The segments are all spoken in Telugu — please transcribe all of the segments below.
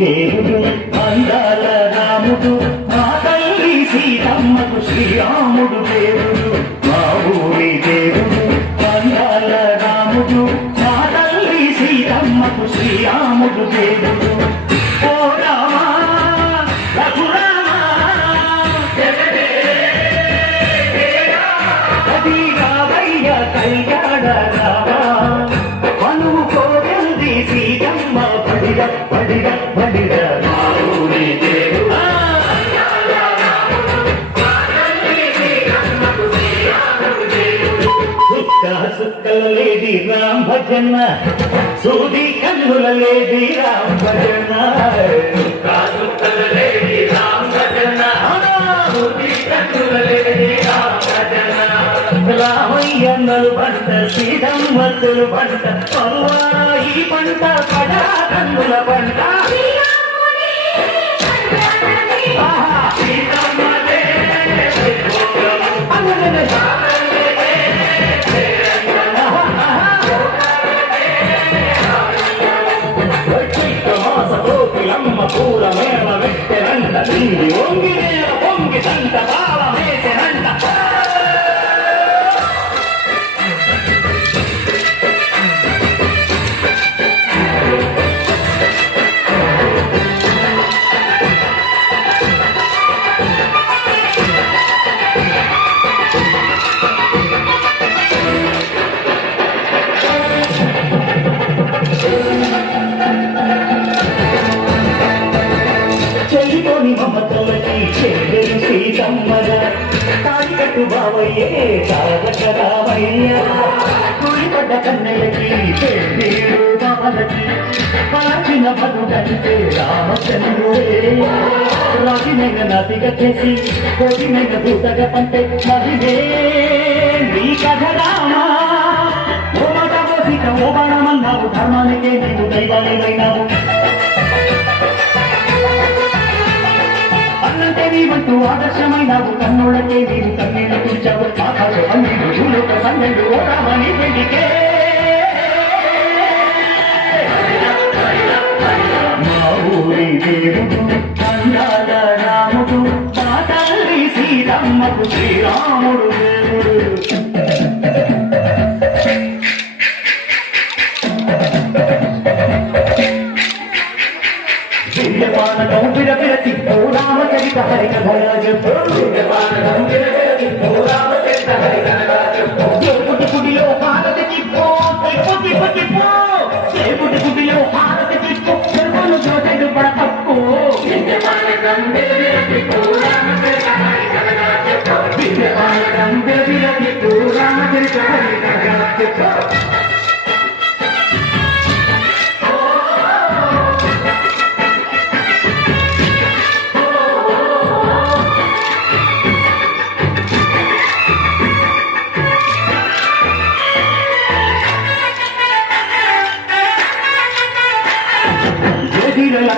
దేవుడు అందాల రాముడు మా తల్లి సీతమ్మకు శ్రీరాముడు దేవుడు మా ఊరి దేవుడు అందాల రాముడు మా తల్లి సీతమ్మకు శ్రీరాముడు దేవుడు ఓ రామా రఘురామా కది రావయ్య కళ్యాణ రామా మనువు కోరింది సీతమ్మ పడిర పడిర పడిర మా ఊరి దేవుడు సుక్కల లేడి రామ్ భజన సూది కన్నుల లేడి రామ్ భజన సుక్కల లేడి రామ్ భజన సూది కన్నుల లేడి రామ్ భజన రామయ్యన్నలు పంట శ్రీధమ్మతులు పంట పరువాయి పంట పడా కన్నుల పంట పూల మేళ వెట్టెనంట తిండి ఒంగి నేల పొంగి దంట బాల వేసెనంట మమతలకి చెల్లెలు సీతమ్మల తాడికట్టు బావయ్యే తారక రామయ్య కుడిపడ్డ కన్నయ్యకి చెల్లెలు బావలకి పాచిన భనుడంటే రామచంద్రుడే రాజినైన నదిగా చేసి కోటినైన దూతగా పంటే మహిళే నీ కథ రామా ఓ మాట సీత ఓ బాణమన్నావు ధర్మానికే నీవు దైవానివైనావు అన్నంటే నీవంటూ ఆదర్శమైనావు కన్నులకే నీవు కన్నీళ్ళు తుంచావు ఆకాశ పండిలు భూలోక సన్నెళ్ళు ఓ రామని పెళ్లికే మా ఊరి దేవుడు అందాల రాముడు మా తల్లి సీతమ్మకు శ్రీరాముడు దేవుడు దివ్యపానకం విరవిర తిప్పు రామచరిత హరికథగా చెప్పు దివ్యపానకం విరవిర తిప్పు రామచరిత హరికథగా చెప్పు దేవుడి గుడిలో హారతి తిప్పు తిప్పు తిప్పు తిప్పు దేవుడి గుడిలో హారతి తిప్పు చెరువులు జోటెడు పడతప్పు దివ్యపానకం విరవిర తిప్పు రామచరిత హరికథగా చెప్పు దివ్యపానకం విరవిర తిప్పు రామచరిత హరికథగా చెప్పు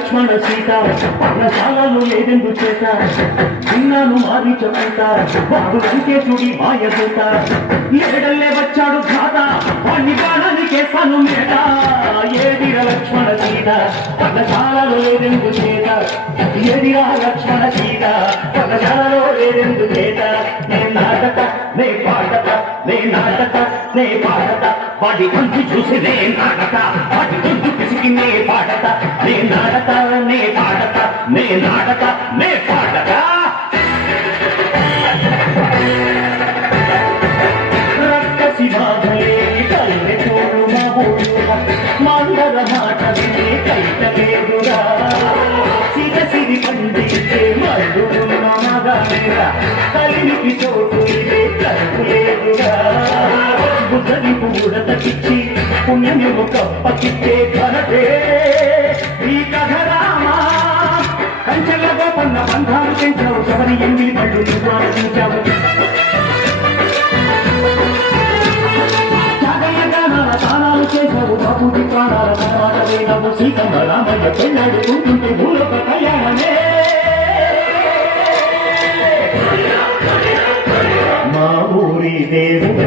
లక్ష్మణ సీత పర్ణశాలలో లేదెందు చేత చిన్నాను మారి చెప్పుత వాడు లంకేశుడి మాయ చేత ఏడల్లే వచ్చాడు ఘాత వాణ్ణి బాణానికేసాను మేట ఏదిరా లక్ష్మణ సీత పర్ణశాలలో లేదెందు చేత ఏదిరా లక్ష్మణ సీత పర్ణశాలలో లేదెందు చేత నే నాటక నే పాడత నే నాటక నే పాడత వాడి కంటి చూసి నే నాటక వాడి గొంతు పిసికి నే పాడత నే నాటక నే పాడత నే నాటక నే పాడత రక్కసి బాధలే కల్లె చూడు మహోడుగా మందర మాట వినే కైట వేగురా సిరి పండించే మల్లున్న మగ కలికి చోటు ఇదే లేదుగా బుద్ధని పూడతకిచ్చి పుణ్యము కప్పకిచ్చే ఘనతే ఈ కథ రామా కంచెల గోపన్న బంధాలు పెంచావు శబరి ఎనిమిది పళ్ళు నువ్వు ఆలోచించావు తానాలు చేశావు బాబుకి ప్రాణాల తర్వాత వేయవు సీతమ్మ రామయ్య పెళ్ళాడు కుంటుంటే భూలోక కళ్యాణమే మా ఊరి దేవుడు